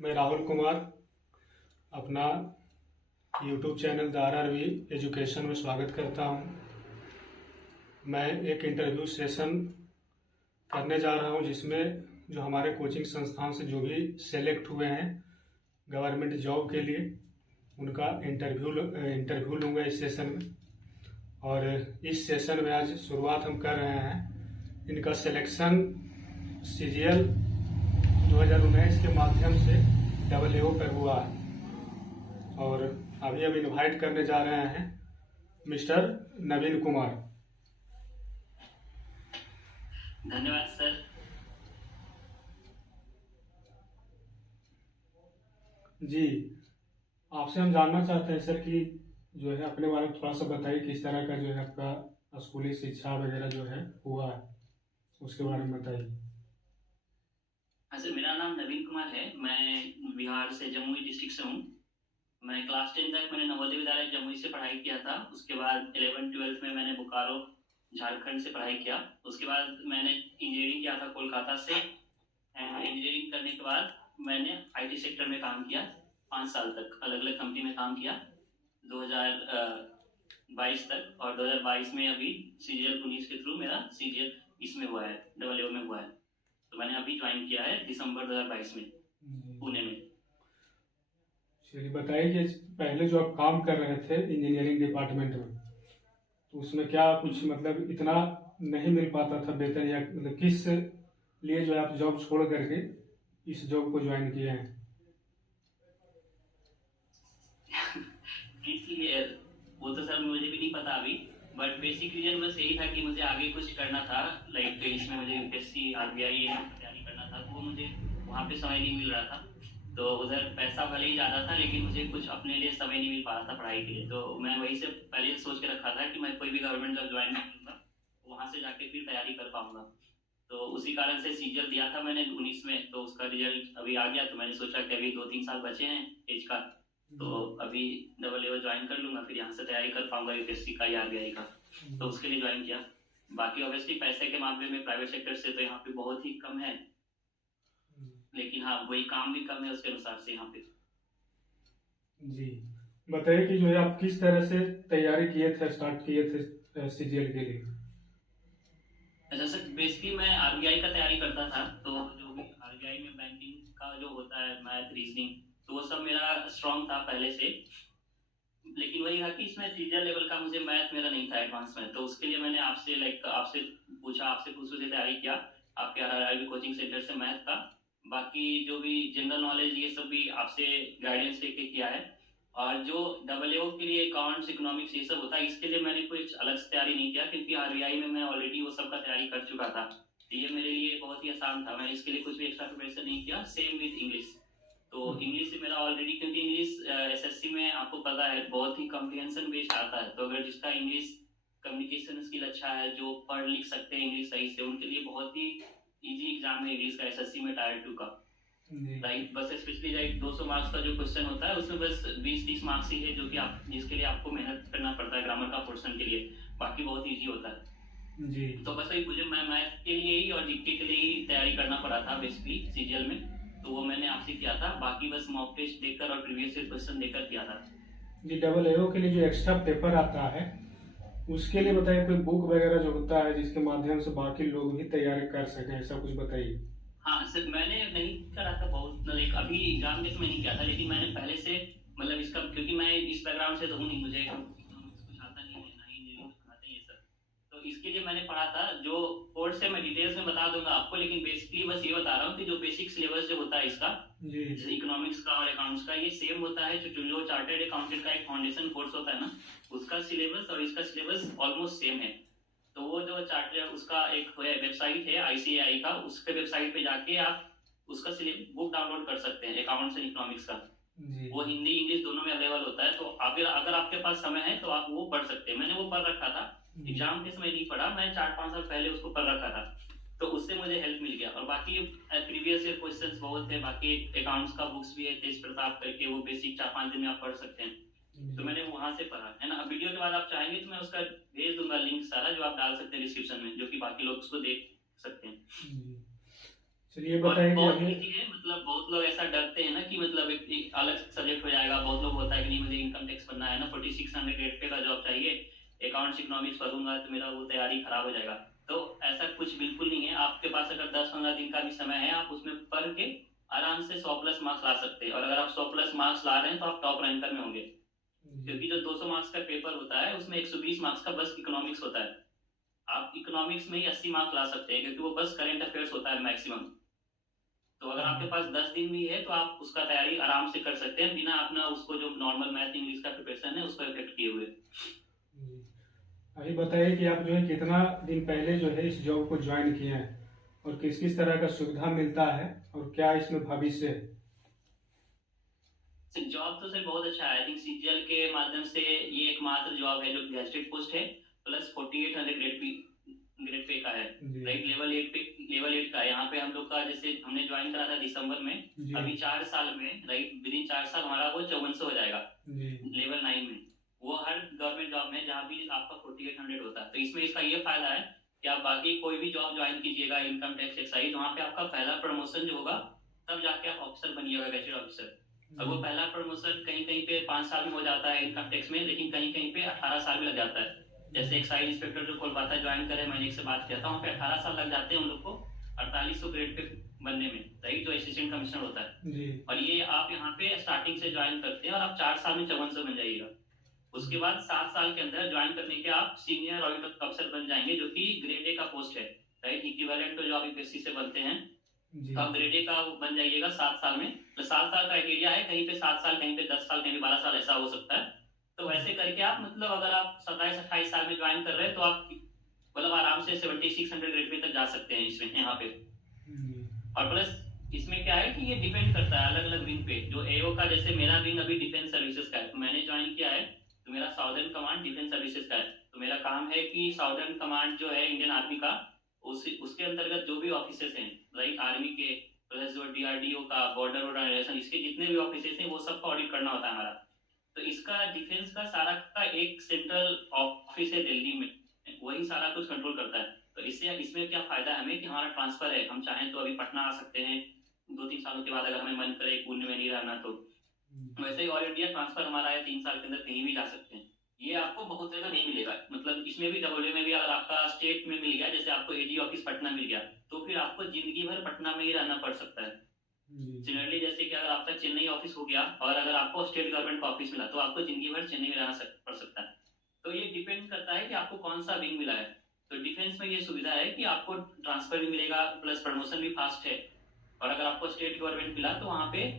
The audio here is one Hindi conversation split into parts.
मैं राहुल कुमार अपना YouTube channel the RRV education में स्वागत करता हूं। मैं एक इंटरव्यू सेशन करने जा रहा हूं जिसमें जो हमारे कोचिंग संस्थान से जो भी सेलेक्ट हुए हैं गवर्नमेंट जॉब के लिए उनका इंटरव्यू लूँगा इस सेशन में। और इस सेशन में आज शुरुआत हम कर रहे हैं। इनका सिलेक्शन CGL 2019 के माध्यम से AAO पर हुआ है और अभी हम इनवाइट करने जा रहे हैं मिस्टर नवीन कुमार। धन्यवाद सर। जी, आपसे हम जानना चाहते हैं सर कि जो है अपने बारे में थोड़ा सा बताइए, किस तरह का जो है आपका स्कूली शिक्षा वगैरह जो है हुआ है उसके बारे में बताइए। हाँ सर, मेरा नाम नवीन कुमार है। मैं बिहार से जमुई डिस्ट्रिक्ट से हूँ। मैं क्लास 10 तक मैंने नवोदय विद्यालय जमुई से पढ़ाई किया था। उसके बाद 11th-12th में मैंने बोकारो झारखंड से पढ़ाई किया। उसके बाद मैंने इंजीनियरिंग किया था कोलकाता से। इंजीनियरिंग करने के बाद मैंने IT सेक्टर में काम किया 5 साल तक, अलग अलग कंपनी में काम किया 2022 तक। और 2022 में अभी CGL 19 के थ्रू मेरा CGL इसमें हुआ है, AAO में हुआ है। तो मैंने अभी ज्वाइन किया है दिसंबर 2022 में पुणे में। चलिए बताइए कि पहले जो आप काम कर रहे थे इंजीनियरिंग डिपार्टमेंट में तो उसमें क्या कुछ मतलब इतना नहीं मिल पाता था वेतन, या मतलब किस लिए जो है आप जॉब छोड़ करके इस जॉब को ज्वाइन किए हैं? इसलिए वो तो सर मुझे भी नहीं पता अभी, बट बेसिक रीजन बस यही था कि मुझे आगे कुछ करना था। लाइक इसमें मुझे UPSC RBI तैयारी करना था, तो वो मुझे वहाँ पे समय नहीं मिल रहा था। तो उधर पैसा भले ही ज़्यादा था लेकिन मुझे कुछ अपने लिए समय नहीं मिल पा रहा था पढ़ाई के लिए। तो मैं वही से पहले सोच के रखा था कि मैं कोई भी गवर्नमेंट जॉब ज्वाइन नहीं करूँगा, वहाँ से जाके फिर तैयारी कर पाऊंगा। तो उसी कारण से CGL दिया था मैंने 19 में। तो उसका रिजल्ट अभी आ गया, तो मैंने सोचा कि अभी 2-3 साल बचे हैं एज का, तो अभी AAO ज्वाइन कर लूंगा, फिर यहाँ से तैयारी कर पाऊंगा UPSC का या RBI का। तो उसके लिए ज्वाइन किया। बाकी ऑब्वियसली पैसे के मामले में प्राइवेट सेक्टर से तो यहाँ पे बहुत ही कम है, लेकिन हाँ वही काम भी कम है उसके अनुसार से यहाँ पे। जी, बताइए कि जो है आप किस तरह से तैयारी किए थे, स्टार्ट किए थे CGL के लिए? अच्छा सर, बेसिकली मैं RBI का तैयारी करता था। तो जो भी RBI में बैंकिंग का जो होता है मैथ रीजनिंग, तो वो सब मेरा स्ट्रांग था पहले से। लेकिन वही है कि इसमें CGL लेवल का मुझे मैथ मेरा नहीं था एडवांस में। तो उसके लिए मैंने आपसे पूछा, आपसे पूछ से तैयारी किया आपके RRI कोचिंग सेंटर से मैथ का। बाकी जो भी जनरल नॉलेज ये सब भी आपसे गाइडेंस लेके किया है। और जो AAO के लिए अकाउंट्स इकोनॉमिक्स ये सब होता है, इसके लिए मैंने कुछ अलग से तैयारी नहीं किया, क्योंकि RBI में मैं ऑलरेडी वो सब का तैयारी कर चुका था। तो ये मेरे लिए बहुत ही आसान था, मैंने इसके लिए कुछ भी एक्स्ट्रा प्रिपरेशन नहीं किया। Same with English. तो इंग्लिश से मेरा ऑलरेडी, क्योंकि इंग्लिश SSC में आपको पता है बहुत ही कॉम्प्रिहेंशन बेस्ड आता है। तो अगर जिसका इंग्लिश कम्युनिकेशन स्किल अच्छा है, जो पढ़ लिख सकते हैं इंग्लिश सही से, उनके लिए बहुत ही इजी एग्जाम है इंग्लिश का SSC में टायर 2 का। राइट, बस स्पेशली राइट 200 मार्क्स का जो क्वेश्चन होता है उसमें बस 20-30 मार्क्स ही है, जो कि आप जिसके लिए आपको मेहनत करना पड़ता है ग्रामर का पोर्शन के लिए। बाकी बहुत ईजी होता है जी। तो बस वही मुझे मैं मैथ के लिए ही और जीके के लिए ही तैयारी करना पड़ा था बेसिकली CGL में। तो वो मैंने आपसे किया था, बाकी बस मॉक टेस्ट देकर और प्रीवियस ईयर क्वेश्चन देकर किया था। जी, AAO के लिए जो एक्स्ट्रा पेपर आता है उसके लिए बताइए, कोई बुक वगैरह जो होता है जिसके माध्यम से बाकी लोग भी तैयारी कर सकें, ऐसा कुछ बताइए। हाँ सर, मैंने नहीं करा था बहुत, लाइक अभी एग्जाम के समय नहीं किया था, लेकिन मैंने पहले से मतलब इसका, क्योंकि मैं इस बैकग्राउंड से तो हूँ नहीं, मुझे इकोनॉमिक्स कुछ आता नहीं है, ना ही इंजीनियरिंग में पढ़ाते हैं ये सब। तो इसके लिए मैंने पढ़ा था, जो कोर्स से मैं डिटेल्स में बता दूंगा आपको, लेकिन बेसिकली बस ये बता रहा हूँ कि जो बेसिक सिलेबस जो होता है इसका, जैसे इकोनॉमिक्स का और अकाउंट्स का, ये सेम होता है। जो चार्टर्ड अकाउंटेंट का एक फाउंडेशन कोर्स होता है ना, उसका सिलेबस और इसका सिलेबस ऑलमोस्ट सेम है। तो वो जो चार्टर्ड उसका एक वेबसाइट है ICAI का, उसके वेबसाइट पे जाके आप उसका बुक डाउनलोड कर सकते हैं अकाउंट्स एंड इकोनॉमिक्स का। वो हिंदी इंग्लिश दोनों में अवेलेबल होता है। तो अगर आपके पास समय है तो आप वो पढ़ सकते हैं। मैंने वो पढ़ रखा था, एग्जाम के समय नहीं पढ़ा, मैं 4-5 साल पहले उसको पढ़ रखा था। तो उससे मुझे हेल्प मिल गया। और बाकी प्रीवियस ईयर क्वेश्चंस बहुत है, बाकी अकाउंट्स का बुक्स भी है तेज प्रताप करके, वो बेसिक 4-5 दिन में आप पढ़ सकते हैं। तो मैंने वहां से पढ़ा है ना। वीडियो के बाद आप चाहेंगे तो मैं उसका भेज दूंगा लिंक सारा, जो आप डाल सकते हैं डिस्क्रिप्शन में, जो कि बाकी लोग उसको देख सकते हैं। चलिए और बताइए कि बहुत अभी। इजी है, मतलब बहुत लोग ऐसा डरते हैं ना कि मतलब एक अलग सब्जेक्ट हो जाएगा। बहुत लोग होता है कि नहीं मुझे इनकम टैक्स बनना है ना, 4600 रेट पे का जॉब चाहिए, अकाउंट्स इकोनॉमिक्स पढ़ूंगा तो मेरा वो तैयारी खराब हो जाएगा। तो ऐसा कुछ बिल्कुल नहीं है। आपके पास अगर 10-15 दिन का भी समय है, आप उसमें पढ़ के आराम से 100 प्लस मार्क्स ला सकते हैं। और अगर आप 100 प्लस मार्क्स ला रहे हैं तो आप टॉप रैंकर में होंगे। जी। क्योंकि जो 200 मार्क्स का पेपर होता है उसमें 120 मार्क्स का बस इकोनॉमिक्स होता है। आप इकोनॉमिक्स में ही 80 मार्क्स ला सकते हैं, क्योंकि वो बस करंट अफेयर्स होता है मैक्सिमम। तो अगर आपके जी। पास 10 दिन भी है तो आप उसका तैयारी आराम से कर सकते हैं, बिना अपना उसको जो नॉर्मल मैथ इंग्लिश का प्रिपरेशन है उसको इफेक्ट किए हुए। जी। अभी बताइए कि आप जो है कितना दिन पहले जो है इस जॉब को ज्वाइन किए हैं, और किस किस तरह का सुविधा मिलता है, और क्या इसमें भविष्य है। सर जॉब तो सर बहुत अच्छा है। आई थिंक सीजीएल के माध्यम से ये एकमात्र जॉब है जो गैजेटेड पोस्ट है, प्लस 4800 ग्रेड पे का है। जी। राइट, लेवल 8 का है। यहाँ पे हम लोग का जैसे हमने ज्वाइन करा था दिसंबर में, जी। अभी 4 साल में, राइट, विद इन 4 साल हमारा वो 5400 हो जाएगा जी। लेवल 9 में। वो हर गवर्नमेंट जॉब में जहाँ भी आपका 4800 होता है। तो इसमें इसका ये फायदा है कि आप बाकी कोई भी जॉब ज्वाइन कीजिएगा, इनकम टैक्स एक्साइज, वहाँ पे आपका पहला प्रमोशन जो होगा तब जाके आप ऑफिसर बनिएगा, गैजेट ऑफिसर। और वो जी। पहला प्रमोशन कहीं कहीं पे 5 साल में हो जाता है इनकम टैक्स में, लेकिन कहीं कहीं पे 18 साल भी लग जाता है। जैसे एक्साइज इंस्पेक्टर जो कोलकाता ज्वाइन करे, मैंने एक से बात किया था, वहाँ पे 18 साल लग जाते हैं उन लोग को 4800 ग्रेड पे बनने में, राइट, जो असिस्टेंट कमिश्नर होता है। जी। और ये आप यहाँ पे स्टार्टिंग से ज्वाइन करते हैं और आप 4 साल में 5400 बन जाइएगा। उसके बाद 7 साल के अंदर ज्वाइन करने के आप सीनियर ऑडिट अफसर बन जाएंगे, जो कि ग्रेड ए का पोस्ट है, राइट, इक्विवेलेंट तो जो आप यूपीएससी से बनते हैं। जी। तो आप ग्रेड ए का बन जाइएगा 7 साल में। तो 7 साल क्राइटेरिया है, कहीं पे 7 साल, कहीं पे 10 साल, कहीं पे 12 साल, ऐसा हो सकता है। तो वैसे करके आप मतलब अगर आप 27-28 साल में ज्वाइन कर रहे हैं तो आप मतलब आराम से 7600 ग्रेड पे तक जा सकते हैं इसमें यहाँ पे। जी। और प्लस इसमें क्या है कि ये डिपेंड करता है अलग अलग विंग पे। जो एओ का, जैसे मेरा विंग अभी डिफेंस सर्विसेज का है, तो मैंने ज्वाइन किया है, तो मेरा साउदर्न कमांड डिफेंस सर्विसेज का है। तो मेरा काम है कि साउदर्न कमांड जो है इंडियन आर्मी का, उसके अंतर्गत जो भी ऑफिसर्स हैं, लाइक आर्मी के, प्लस जो डीआरडीओ का, बॉर्डर ऑर्गेनाइजेशन, इसके जितने भी ऑफिसर्स हैं वो सबका ऑडिट करना होता है हमारा। तो इसका डिफेंस का सारा का एक सेंट्रल ऑफिस है दिल्ली में, वही सारा कुछ कंट्रोल करता है। तो इससे इसमें क्या फायदा है हमें कि हमारा ट्रांसफर है, हम चाहें तो अभी पटना आ सकते हैं 2-3 सालों के बाद, अगर हमें मन करे पुणे में नहीं रहना तो। वैसे ही ऑल इंडिया ट्रांसफर हमारा है, 3 साल के अंदर कहीं भी जा सकते हैं। ये आपको बहुत जगह नहीं मिलेगा, मतलब इसमें भी डब्ल्यू में भी अगर आपका स्टेट में मिल गया, जैसे आपको एडी ऑफिस पटना मिल गया, तो फिर आपको जिंदगी भर पटना में ही रहना पड़ सकता है। जी। सिमिलरली जैसे कि अगर आपका चेन्नई ऑफिस हो गया और अगर आपको स्टेट गवर्नमेंट का ऑफिस मिला, तो आपको जिंदगी भर चेन्नई में रहना पड़ सकता है। तो ये डिपेंड करता है कि आपको कौन सा विंग मिला है। तो डिफेंस में ये सुविधा है कि आपको ट्रांसफर भी मिलेगा, प्लस प्रमोशन भी फास्ट है। और अगर आपको स्टेट गवर्नमेंट मिला तो वहाँ पे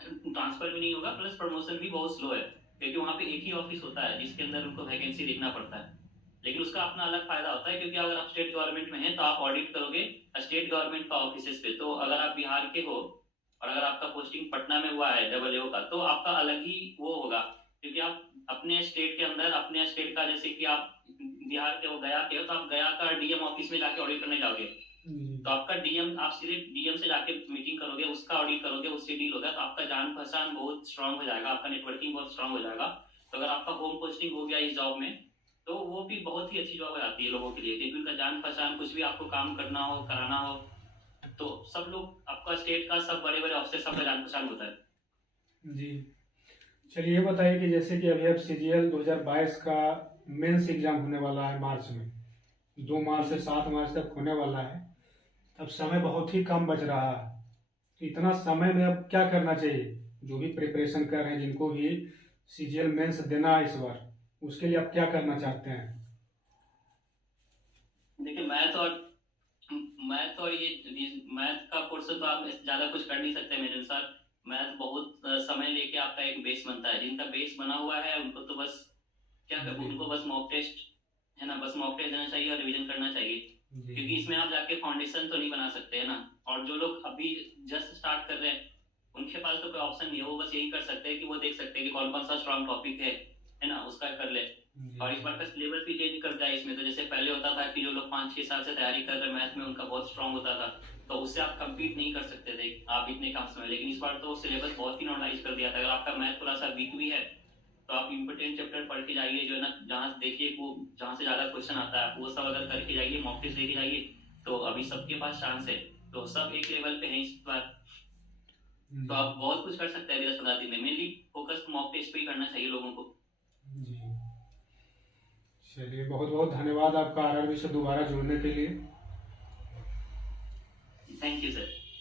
ट्रांसफर भी नहीं होगा, प्लस प्रमोशन भी बहुत स्लो है, क्योंकि वहाँ पे एक ही ऑफिस होता है जिसके अंदर उनको वैकेंसी देखना पड़ता है। लेकिन उसका अपना अलग फायदा होता है, क्योंकि अगर आप स्टेट गवर्नमेंट में हैं तो आप ऑडिट करोगे स्टेट गवर्नमेंट का ऑफिस पे। तो अगर आप बिहार के हो और अगर आपका पोस्टिंग पटना में हुआ है डबल का, तो आपका अलग ही वो होगा, क्योंकि आप अपने स्टेट के अंदर, अपने स्टेट का, जैसे कि आप बिहार के हो, गया के हो, तो आप गया का डीएम ऑफिस में जाके ऑडिट करने जाओगे। तो आपका डीएम, आप सीधे डीएम से जाके मीटिंग करोगे, उसका ऑडिट करोगे, उससे डील होगा, तो आपका जान पहचान बहुत स्ट्रांग हो जाएगा, आपका नेटवर्किंग बहुत स्ट्रांग हो जाएगा। तो अगर आपका होम पोस्टिंग हो गया इस जॉब में, तो वो भी बहुत ही अच्छी जॉब हो जाती है लोगों के लिए, क्योंकि उनका जान पहचान, कुछ भी आपको काम करना हो, कराना हो, तो सब लोग, आपका स्टेट का सब बड़े बड़े ऑफिसर, सबका जान पहचान होता है। जी। चलिए ये बताइए कि जैसे कि अभी अब सीजीएल 2022 का मेंस एग्जाम होने वाला है मार्च में, 2 मार्च से 7 मार्च तक होने वाला है। अब समय बहुत ही कम बच रहा है, तो इतना समय में अब क्या करना चाहिए, जो भी प्रिपरेशन कर रहे हैं, जिनको भी सीजीएल मेंस देना है इस बार, उसके लिए आप क्या करना चाहते हैं। देखिए मैथ और ये मैथ का पोर्शन तो आप ज्यादा कुछ कर नहीं सकते मेरे अनुसार। मैथ बहुत समय लेके आपका एक बेस बनता है, जिनका बेस बना हुआ है उनको तो बस क्या कर, जी। उनको बस मॉक टेस्ट है ना, बस मॉक टेस्ट देना चाहिए और रिवीजन करना चाहिए। जी। क्योंकि इसमें आप जाके फाउंडेशन तो नहीं बना सकते है ना। और जो लोग अभी जस्ट स्टार्ट कर रहे हैं उनके पास तो कोई ऑप्शन नहीं है, वो बस यही कर सकते हैं कि वो देख सकते हैं कि कौन कौन सा स्ट्रॉन्ग टॉपिक है ना, उसका कर ले। जी। और इस बार का सिलेबस भी चेंज कर दिया है इसमें। तो जैसे पहले होता था कि जो लोग 5-6 साल से तैयारी कर रहे मैथ में, उनका बहुत स्ट्रांग होता था, तो उससे आप कम्पीट नहीं कर सकते थे आप इतने कम समय। लेकिन इस बार तो सिलेबस बहुत ही नॉर्मलाइज कर दिया था। अगर आपका मैथ थोड़ा सा वीक भी है तो आप इंपोर्टेंट चैप्टर पढ़ के जाइए, जो है ना, जहाँ देखिए वो जहाँ से ज्यादा क्वेश्चन आता है वो सब अगर करके जाइए, मॉक टेस्ट देके जाइए, तो अभी सबके पास चांस है। तो सब एक लेवल पे हैं इस बार। जी तो आप बहुत कुछ कर सकते हैं बृहस्पति में। मेनली फोकस मॉक टेस्ट पे ही करना चाहिए लोगों को। जी। चलिए, बहुत बहुत धन्यवाद आपका आरआरबी से दोबारा जुड़ने के लिए। Thank you sir.